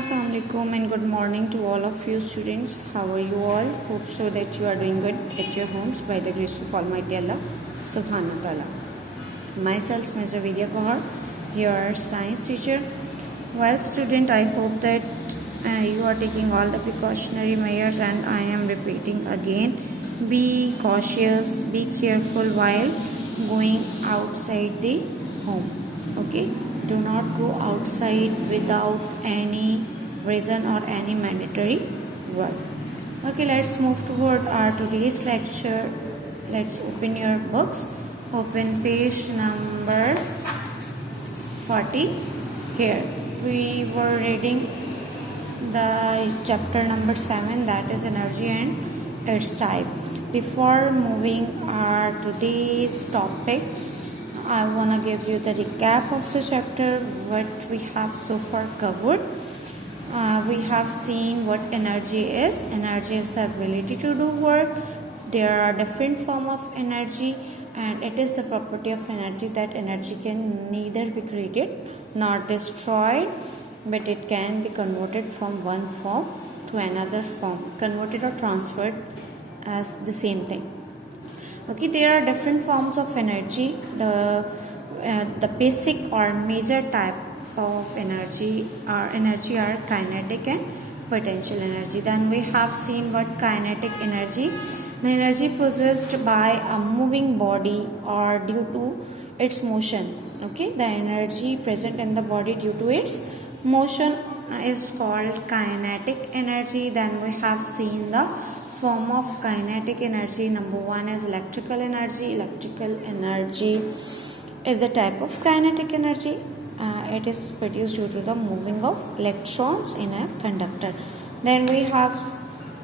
Assalamualaikum and good morning to all of you students. How are you all? Hope so that you are doing good at your homes by the grace of Almighty Allah Subhanahu wa Taala. Myself, Mr. Vidya Kohar, your science teacher. Well, student, I hope that you are taking all the precautionary measures, and I am repeating again: be cautious, be careful while going outside the home. Okay. Do not go outside without any reason or any mandatory work. Okay, let's move toward our today's lecture. Let's open your books. Open page number 40. Here we were reading the chapter number 7, that is energy and its type. Before moving our today's topic, I want to give you the recap of the chapter, what we have so far covered. We have seen what energy is. Energy is the ability to do work. There are different forms of energy, and it is the property of energy that energy can neither be created nor destroyed, but it can be converted from one form to another form, converted or transferred as the same thing. Okay, there are different forms of energy. The basic or major type of energy are kinetic and potential energy. Then we have seen what kinetic energy, the energy possessed by a moving body or due to its motion. Okay, the energy present in the body due to its motion is called kinetic energy. Then we have seen the form of kinetic energy. Number 1 is electrical energy. Electrical energy is a type of kinetic energy. It is produced due to the moving of electrons in a conductor. Then we have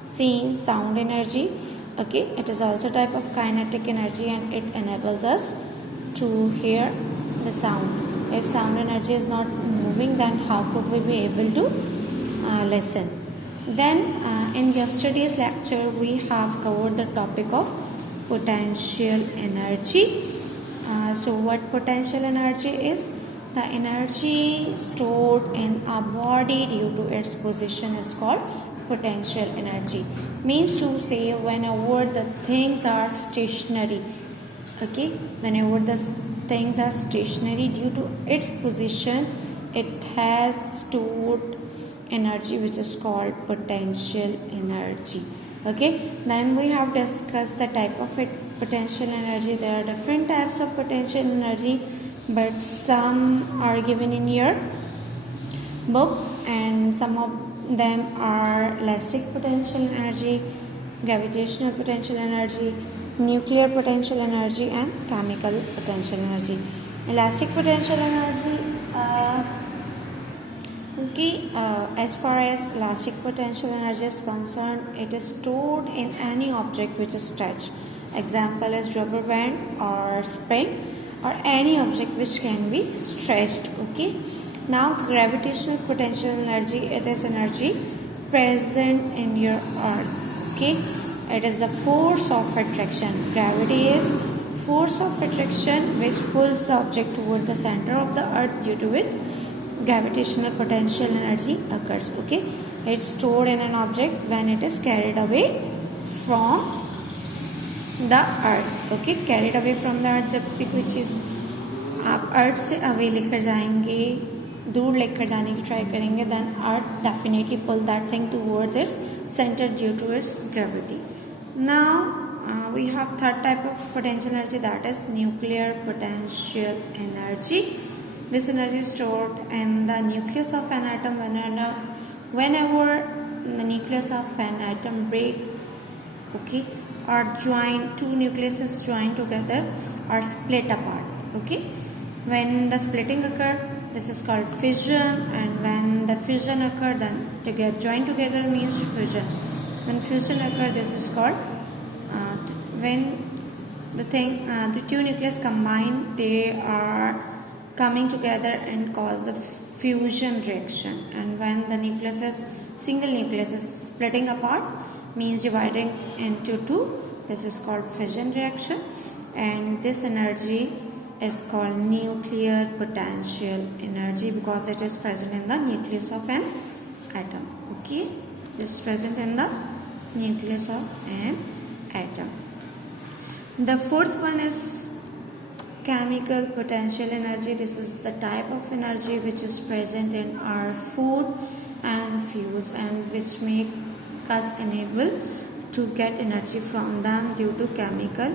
seen sound energy. Okay, it is also a type of kinetic energy, and it enables us to hear the sound. If sound energy is not moving, then how could we be able to listen? Then in yesterday's lecture we have covered the topic of potential energy. So what potential energy is? The energy stored in a body due to its position is called potential energy. Means to say, whenever the things are stationary, okay, whenever the things are stationary due to its position, it has stored energy which is called potential energy. Okay, then we have discussed the type of potential energy. There are different types of potential energy, but some are given in your book, and some of them are elastic potential energy, gravitational potential energy, nuclear potential energy, and chemical potential energy. Elastic potential energy, as far as elastic potential energy is concerned, it is stored in any object which is stretched. Example is rubber band or spring or any object which can be stretched. Okay. Now gravitational potential energy, it is energy present in your earth. Okay. It is the force of attraction. Gravity is force of attraction which pulls the object toward the center of the earth, due to which gravitational potential energy occurs. Okay, it's stored in an object when it is carried away from the earth. Okay, carried away from the earth, जब भी कोई चीज़ आप अर्थ से away लेकर जाएंगे, दूर लेकर जाने की ट्राई करेंगे, then earth definitely pull that thing towards its center due to its gravity. Now we have third type of potential energy, that is nuclear potential energy. This energy is stored in the nucleus of an atom. Whenever the nucleus of an atom break, okay, or join, two nucleuses join together or split apart. Okay, when the splitting occur, this is called fission, and when the fission occur, then join together means fusion. When fusion occur, this is called when the two nucleus combine, they are coming together and cause the fusion reaction. And when the single nucleus is splitting apart, means dividing into two, this is called fission reaction, and this energy is called nuclear potential energy because it is present in the nucleus of an atom. Okay, this is present in the nucleus of an atom. The fourth one is chemical potential energy. This is the type of energy which is present in our food and fuels and which make us enable to get energy from them due to chemical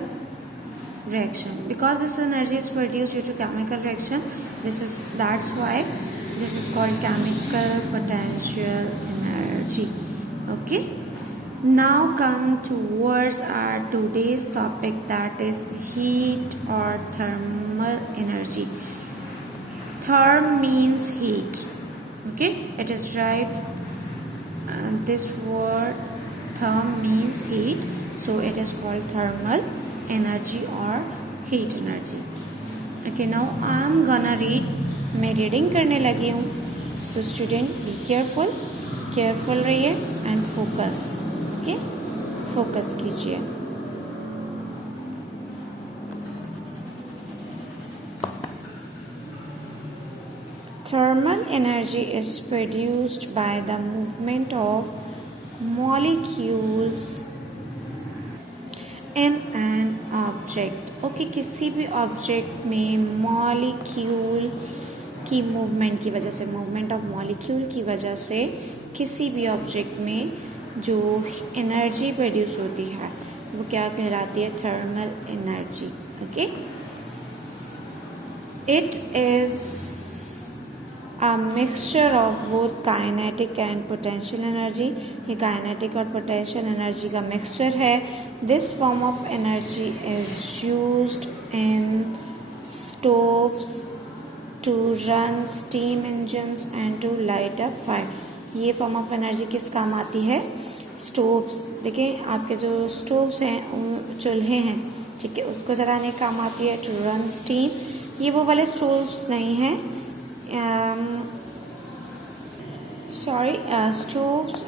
reaction. Because this energy is produced due to chemical reaction, that's why this is called chemical potential energy. Okay, now come towards our today's topic, that is heat or thermal energy. Therm means heat. Okay, it is right. This word therm means heat, so it is called thermal energy or heat energy. Okay, now I am gonna read. मैं reading करने लगी हूँ. So student, be careful. Careful रहिए and focus. Okay, focus कीजिए. Thermal energy is produced by the movement of molecules in an object. Okay, किसी भी object में molecule की मूवमेंट की वजह से, मूवमेंट ऑफ मॉलिक्यूल की वजह से किसी भी ऑब्जेक्ट में जो एनर्जी प्रोड्यूस होती है वो क्या कहलाती है? Thermal energy. Okay, it is a mixture of both kinetic and potential energy. ये kinetic और potential energy का mixture है. This form of energy is used in stoves to run steam engines and to light a fire. ये form of energy किस काम आती है? Stoves. देखिए आपके जो स्टोव्स हैं, चूल्हे हैं, ठीक है, उसको जलाने काम आती है. टू रन स्टीम, ये वो वाले स्टोव्स नहीं हैं. Stoves,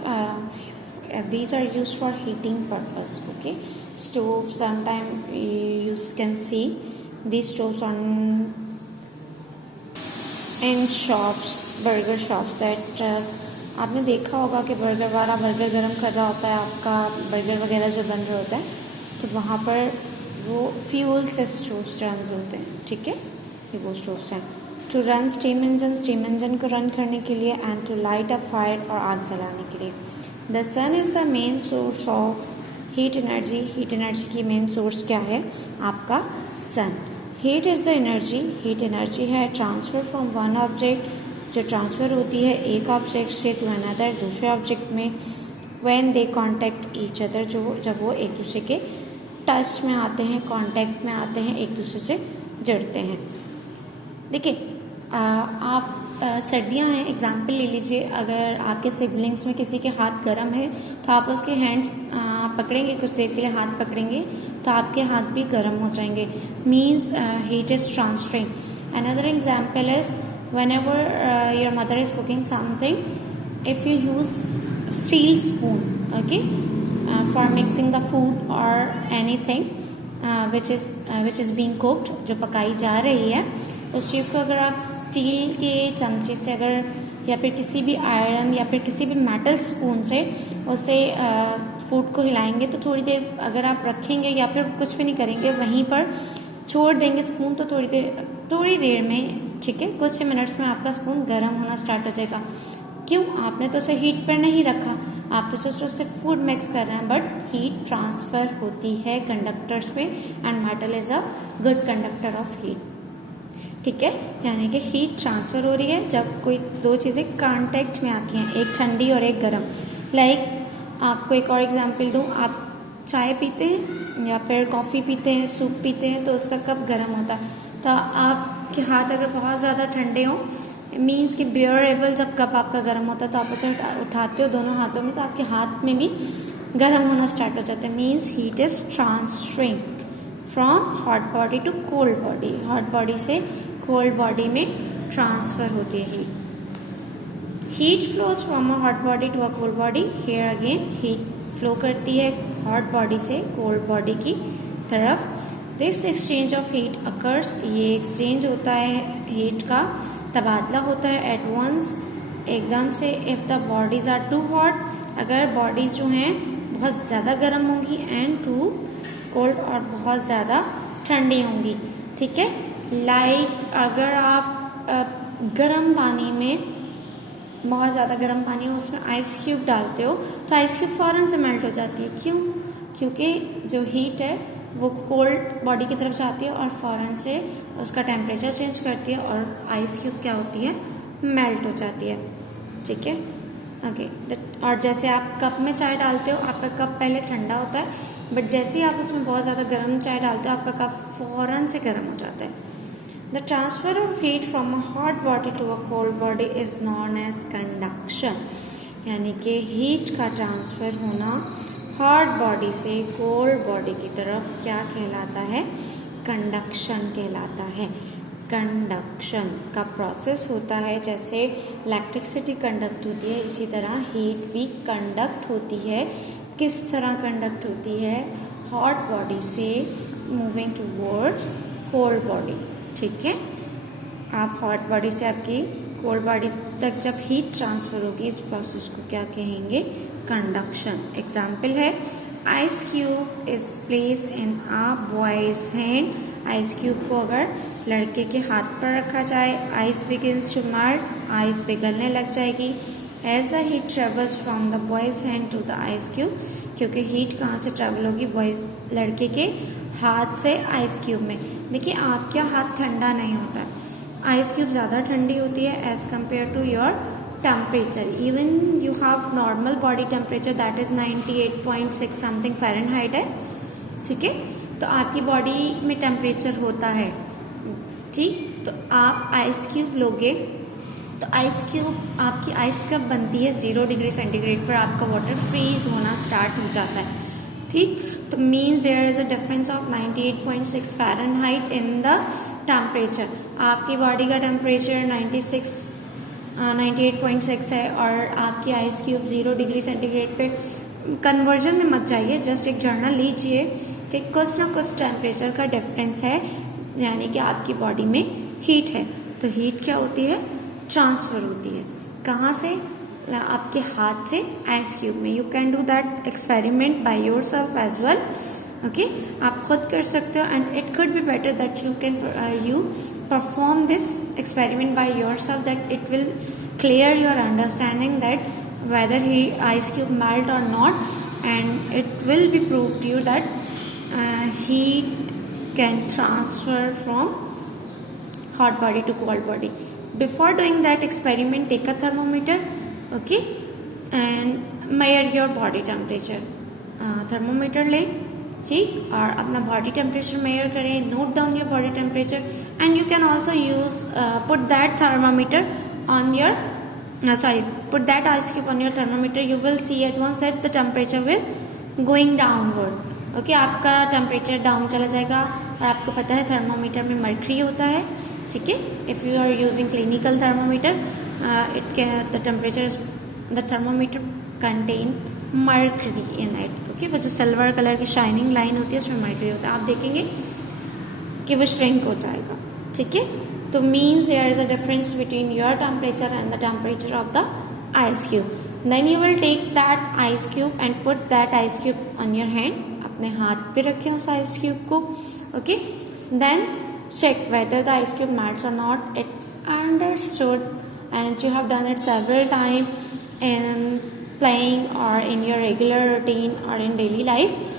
these are used for heating purpose. Okay, stoves, sometimes you can see these stoves in shops, burger shops, that आपने देखा होगा कि बर्गर वाला बर्गर गर्म कर रहा होता है, आपका बर्गर वगैरह जो बन रहा होता है, तो वहाँ पर वो फ्यूल से स्टोव्स रन होते हैं. ठीक है, ये वो स्टोव्स हैं. To run steam engine, steam engine को रन करने के लिए. And to light a fire, और आग जलाने के लिए. The sun is the main source of heat energy. Heat energy की मेन सोर्स क्या है? आपका sun. Heat is the energy, heat energy है ट्रांसफर फ्रॉम वन ऑब्जेक्ट, जो ट्रांसफर होती है एक ऑब्जेक्ट से टू अनदर, दूसरे ऑब्जेक्ट में. When they contact each other, जो जब वो एक दूसरे के टच में आते हैं, कांटेक्ट में आते हैं, एक दूसरे से जुड़ते हैं. देखिए आप सर्दियां हैं, एग्जाम्पल ले लीजिए. अगर आपके सिबलिंग्स में किसी के हाथ गर्म है तो आप उसके हैंड्स पकड़ेंगे, कुछ देर के लिए हाथ पकड़ेंगे तो आपके हाथ भी गर्म हो जाएंगे. Means heat is transferring. Another example is whenever your mother is cooking something, if you use steel spoon, okay, for mixing the food or anything which is being cooked, जो पकाई जा रही है, उस चीज़ को अगर आप स्टील के चमचे से अगर या फिर किसी भी आयरन या फिर किसी भी मेटल स्पून से उसे फूड को हिलाएंगे तो थोड़ी देर अगर आप रखेंगे या फिर कुछ भी नहीं करेंगे, वहीं पर छोड़ देंगे स्पून, तो थोड़ी देर में, ठीक है, कुछ मिनट्स में आपका स्पून गर्म होना स्टार्ट हो जाएगा. क्यों? आपने तो उसे हीट पर नहीं रखा, आप तो जस्ट उससे फूड मिक्स कर रहे हैं. बट हीट ट्रांसफर होती है कंडक्टर्स पे, and metal is a good conductor of heat. ठीक है, यानी कि हीट ट्रांसफर हो रही है जब कोई दो चीज़ें कांटेक्ट में आती हैं, एक ठंडी और एक गर्म. लाइक आपको एक और एग्जांपल दूं, आप चाय पीते हैं या फिर कॉफ़ी पीते हैं, सूप पीते हैं, तो उसका कप गर्म होता है. तो आपके हाथ अगर बहुत ज़्यादा ठंडे हों, मीन्स कि बियरेबल, जब कप आपका गर्म होता है तो आप उसे उठाते हो दोनों हाथों में, तो आपके हाथ में भी गर्म होना स्टार्ट हो जाता है. Means heat is transferring from hot body to cold body. Hot body से कोल्ड बॉडी में ट्रांसफर होती है heat. Heat flows from a hot body to a cold body. Here again heat flow करती है hot body से cold body की तरफ. This exchange of heat occurs, ये एक्सचेंज होता है हीट का, तबादला होता है एट वंस एकदम से if the bodies are too hot, अगर बॉडीज जो हैं बहुत ज़्यादा गर्म होंगी, एंड टू कोल्ड और बहुत ज़्यादा ठंडी होंगी, ठीक है। लाइक अगर आप गर्म पानी में, बहुत ज़्यादा गर्म पानी हो, उसमें आइस क्यूब डालते हो तो आइस क्यूब फ़ौरन से मेल्ट हो जाती है। क्यों? क्योंकि जो हीट है वो कोल्ड बॉडी की तरफ जाती है और फ़ौरन से उसका टेम्परेचर चेंज करती है और आइस क्यूब क्या होती है, मेल्ट हो जाती है, ठीक है। ओके, और जैसे आप कप में चाय डालते हो, आपका कप पहले ठंडा होता है, बट जैसे ही आप उसमें बहुत ज़्यादा गर्म चाय डालते हो, आपका कप फ़ौरन से गर्म हो जाता है। The transfer of heat from a hot body to a cold body is known as conduction, यानी कि हीट का ट्रांसफ़र होना हॉट बॉडी से कोल्ड बॉडी की तरफ क्या कहलाता है, कंडक्शन कहलाता है। कंडक्शन का प्रोसेस होता है, जैसे इलेक्ट्रिसिटी कंडक्ट होती है, इसी तरह हीट भी कंडक्ट होती है। किस तरह कंडक्ट होती है? हॉट बॉडी से मूविंग टूवर्ड्स कोल्ड बॉडी, ठीक है। आप हॉट बॉडी से आपकी कोल्ड बॉडी तक जब हीट ट्रांसफ़र होगी, इस प्रोसेस को क्या कहेंगे, कंडक्शन। एग्जाम्पल है, ice cube is place in a boy's hand. Ice cube को अगर लड़के के हाथ पर रखा जाए, ice begins to melt, ice पिघलने लग जाएगी। As the heat travels from the boy's hand to the ice cube, क्योंकि हीट कहाँ से ट्रेवल होगी, बॉयज लड़के के हाथ से आइस क्यूब में। देखिए, आपका हाथ ठंडा नहीं होता है, आइस क्यूब ज़्यादा ठंडी होती है as compare to your temperature. Even you have normal body temperature that is 98.6 something Fahrenheit है, ठीक है। तो आपकी बॉडी में टेम्परेचर होता है, ठीक। तो आप आइस क्यूब लोगे तो आइस क्यूब, आपकी आइस कब बनती है, 0 डिग्री सेंटीग्रेड पर आपका वाटर फ्रीज होना स्टार्ट हो जाता है, ठीक। तो means there is a difference of 98.6 Fahrenheit in the temperature. आपकी बॉडी का टेम्परेचर 98.6 है और आपकी आइस क्यूब 0 डिग्री सेंटीग्रेड पे। कन्वर्जन में मत जाइए, जस्ट एक जर्नल लीजिए कि कुछ ना कुछ टेम्परेचर का डिफरेंस है, यानी कि आपकी बॉडी में हीट है। तो हीट क्या होती है, ट्रांसफ़र होती है। कहाँ से? आपके हाथ से आइस क्यूब में। You can do that experiment by yourself as well, okay. आप खुद कर सकते हो, and it could be better that you can you perform this experiment by yourself, that it will clear your understanding that whether ice cube melt or not, and it will be proved to you that heat can transfer from hot body to cold body. Before doing that experiment, take a thermometer, okay, and measure your body temperature. Thermometer ले, ठीक, और अपना body temperature measure करें, note down your body temperature, and you can also use put that thermometer on your put that ice cube on your thermometer. You will see at once that the temperature will going downward, okay. आपका temperature down चला जाएगा, और आपको पता है thermometer में mercury होता है, ठीक है। If you are using clinical thermometer, the thermometer contain mercury in it, okay। वो जो सिल्वर कलर की शाइनिंग लाइन होती है उसमें मर्करी होता है, आप देखेंगे कि वो श्रिंक हो जाएगा, ठीक है। तो means there is a difference between your temperature and the temperature of the ice cube. Then you will take that ice cube and put that ice cube on your hand. अपने हाथ पे रखें उस ice cube को, okay. Then check whether the ice cube melts or not. It's understood, and you have done it several times in playing or in your regular routine or in daily life.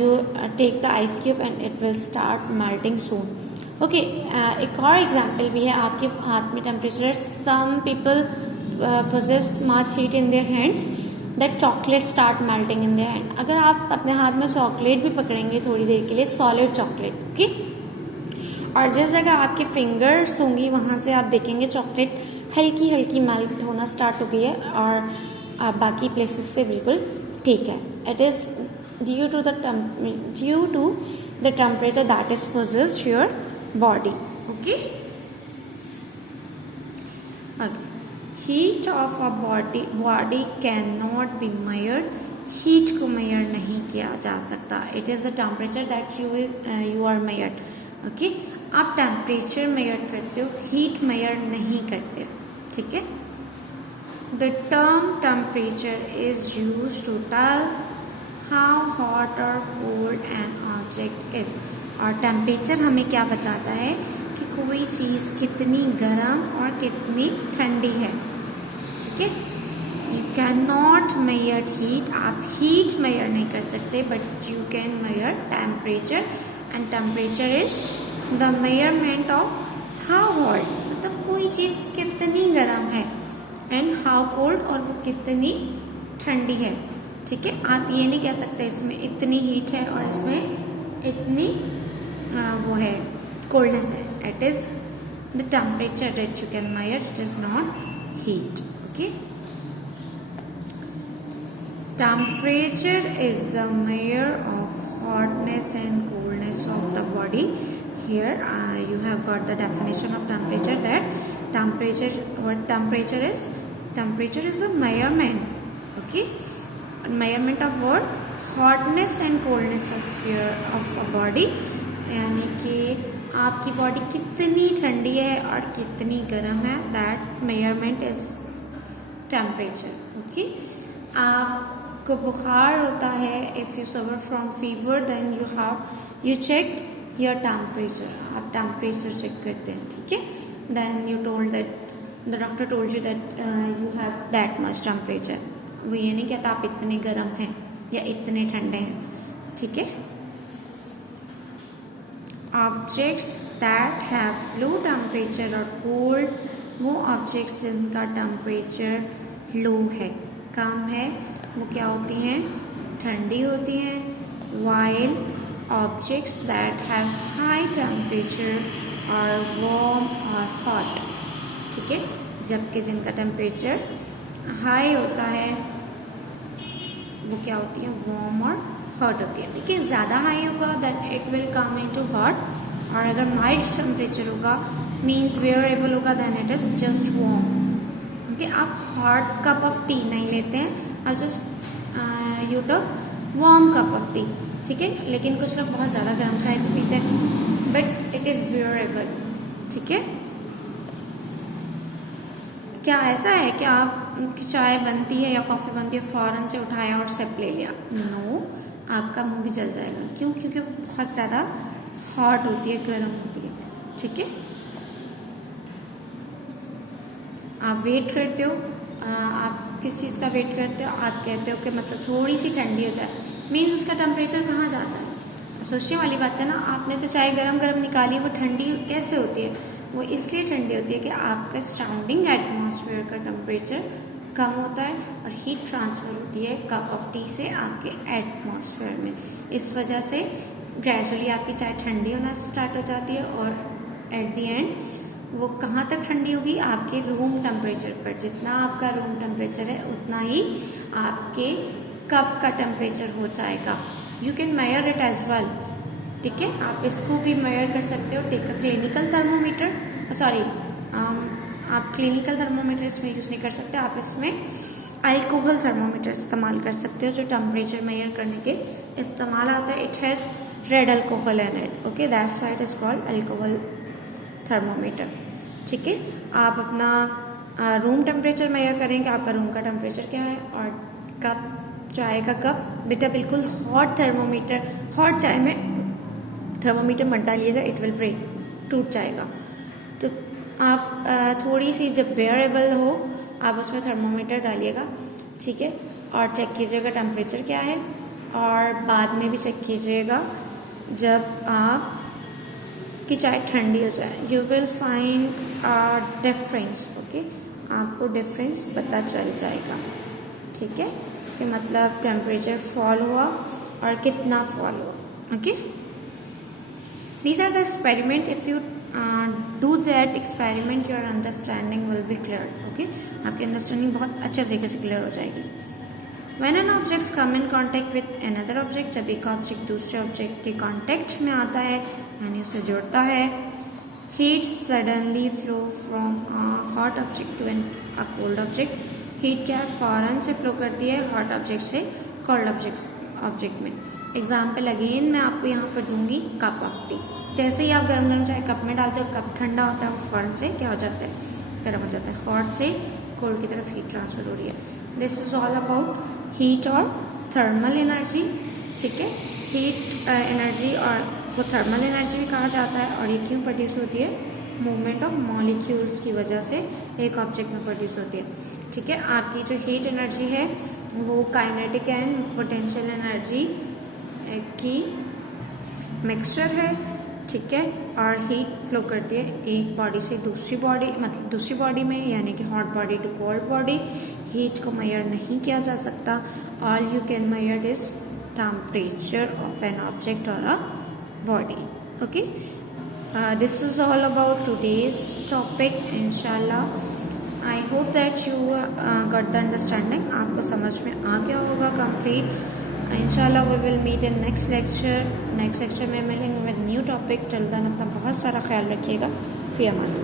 You take the ice cube and it will start melting soon. Okay, एक और example भी है, आपके हाथ में temperature, some people possess much heat in their hands that chocolate start melting in their hand. अगर आप अपने हाथ में चॉकलेट भी पकड़ेंगे थोड़ी देर के लिए, सॉलिड चॉकलेट, ओके, और जिस जगह आपके फिंगर्स होंगी वहाँ से आप देखेंगे चॉकलेट हल्की हल्की मेल्ट होना स्टार्ट हो गई है, और बाकी प्लेसेस से बिल्कुल ठीक है। It is due to the temperature that is possessed your body, okay. Heat of a body cannot be measured. Heat को मेजर नहीं किया जा सकता. It is the temperature that you are measured, okay. आप टेम्परेचर मेजर करते हो, heat major नहीं करते, ठीक है. The term temperature is used to tell how hot or cold an object is. और टेम्परेचर हमें क्या बताता है कि कोई चीज़ कितनी गर्म और कितनी ठंडी है. ठीक है. You can not mayor heat. आप हीट मेयर नहीं कर सकते, but you can mayor temperature, and temperature is the मेयरमेंट of how hot, मतलब कोई चीज़ कितनी गर्म है, एंड हाउ कोल्ड, और वो कितनी ठंडी है. ठीक है. आप ये नहीं कह सकते इसमें इतनी हीट है और इसमें इतनी वो है कोल्डनेस है. It is the temperature that you can measure, it is not heat. Okay. Temperature is the mayor of hotness and coldness of the body. Here you have got the definition of temperature, that temperature, what temperature is? Temperature is the measurement. Okay. Measurement of what? Hotness and coldness of a body. यानी कि आपकी body कितनी ठंडी है और कितनी गर्म है, that measurement is temperature. Okay. आपको बुखार होता है, if you suffer from fever, then you checked your temperature. आप टेम्परेचर चेक करते हैं. ठीक है. then you told that the doctor told you that you have that much temperature. वो ये नहीं कहता आप इतने गर्म हैं या इतने ठंडे हैं. ठीक है. Objects that have low temperature और कोल्ड, वो ऑब्जेक्ट्स जिनका टेम्परेचर लो है, कम है, वो क्या होती हैं? ठंडी होती हैं. While objects that have high temperature are warm or hot. ठीक है. जबकि जिनका टेम्परेचर हाई होता है वो क्या होती है? वार्म और हॉट होती है. देखिए, ज़्यादा हाई होगा that it will come into hot, और अगर माइल्ड टेम्परेचर होगा मीन्स वेयरेबल होगा, then it is just warm. Okay. आप हॉट कप ऑफ टी नहीं लेते हैं, आप just you talk warm cup of tea. ठीक है. लेकिन कुछ लोग बहुत ज़्यादा गर्म चाय भी पीते हैं, बट इट इज़ बेयरेबल. ठीक है. क्या ऐसा है कि आपकी चाय बनती है या कॉफ़ी बनती है, फ़ौरन से उठाया और सिप ले लिया? नो. आपका मुंह भी जल जाएगा. क्यों? क्योंकि वो बहुत ज़्यादा हॉट होती है, गर्म होती है. ठीक है. आप वेट करते हो, आप किस चीज़ का वेट करते हो? आप कहते हो कि मतलब थोड़ी सी ठंडी हो जाए, मीन्स उसका टेम्परेचर कहाँ जाता है? सोचने वाली बात है ना. आपने तो चाय गरम गरम निकाली, वो ठंडी कैसे होती है? वो इसलिए ठंडी होती है कि आपका सराउंडिंग एटमॉस्फेयर का टेम्परेचर कम होता है और हीट ट्रांसफ़र होती है कप ऑफ टी से आपके एटमॉस्फेयर में. इस वजह से ग्रेजुअली आपकी चाय ठंडी होना स्टार्ट हो जाती है, और एट दी एंड वो कहाँ तक ठंडी होगी? आपके रूम टेम्परेचर पर. जितना आपका रूम टेम्परेचर है उतना ही आपके कप का टेम्परेचर हो जाएगा. You can measure it as well. ठीक है. आप इसको भी मेयर कर सकते हो. Take a clinical thermometer. Sorry, आप क्लिनिकल थर्मोमीटर इसमें यूज़ नहीं कर सकते. आप इसमें अल्कोहल थर्मोमीटर इस्तेमाल कर सकते हो, जो टेम्परेचर मेयर करने के इस्तेमाल आता है. It has red alcohol in it. Okay. That's why it is called alcohol thermometer. ठीक है. आप अपना रूम टेम्परेचर मेयर करेंगे, आपका रूम का टेम्परेचर क्या है, और कप, चाय का कप, बेटा बिल्कुल हॉट थर्मोमीटर, हॉट चाय में थर्मोमीटर मत डालिएगा, इट विल ब्रेक, टूट जाएगा. तो आप थोड़ी सी जब बेयरेबल हो आप उसमें थर्मोमीटर डालिएगा. ठीक है. और चेक कीजिएगा टेम्परेचर क्या है, और बाद में भी चेक कीजिएगा जब आप की चाय ठंडी हो जाए. You will find a difference. Okay. आपको डिफरेंस पता चल जाएगा. ठीक है. कि मतलब टेम्परेचर फॉल हुआ और कितना फॉल हुआ. Okay. These are the experiment. If you do that experiment, your understanding will be clear. Okay. आपकी अंडरस्टैंडिंग बहुत अच्छे तरीके से क्लियर हो जाएगी. When an object come in contact with another object, जब एक ऑब्जेक्ट दूसरे ऑब्जेक्ट के कांटेक्ट में आता है यानी उसे जोड़ता है, heat suddenly flow from a hot object to a cold object. Heat क्या है? फौरन से फ्लो करती है हॉट ऑब्जेक्ट से कोल्ड ऑब्जेक्ट में. एग्जाम्पल अगेन मैं आपको यहाँ पर दूंगी कप ऑफ टी. जैसे ही आप गर्म गर्म चाय कप में डालते हो, कप ठंडा होता है, वो फौरन से क्या हो जाता है? गर्म हो जाता है. हॉट से कोल्ड की तरफ हीट ट्रांसफर हो रही है। This is all about heat और थर्मल एनर्जी, ठीक है। हीट एनर्जी और को थर्मल एनर्जी भी कहा जाता है, और ये क्यों प्रोड्यूस होती है? मूवमेंट ऑफ मॉलिक्यूल्स की वजह से एक ऑब्जेक्ट में प्रोड्यूस होती है, ठीक है। आपकी जो हीट एनर्जी है वो काइनेटिक एंड पोटेंशियल एनर्जी की मिक्सचर है, ठीक है। और हीट फ्लो करती है एक बॉडी से दूसरी बॉडी, मतलब दूसरी बॉडी में, यानी कि hot body to cold body. Heat को मेजर नहीं किया जा सकता। All you can measure is temperature of an object और a body. Okay, this is all about today's topic. Inshallah, I hope that you got the understanding. आपको समझ में आ गया होगा complete. Inshallah, we will meet in next lecture. Next lecture में मिलेंगे with new topic. Till then अपना बहुत सारा ख्याल रखिएगा। फ़ी अमान।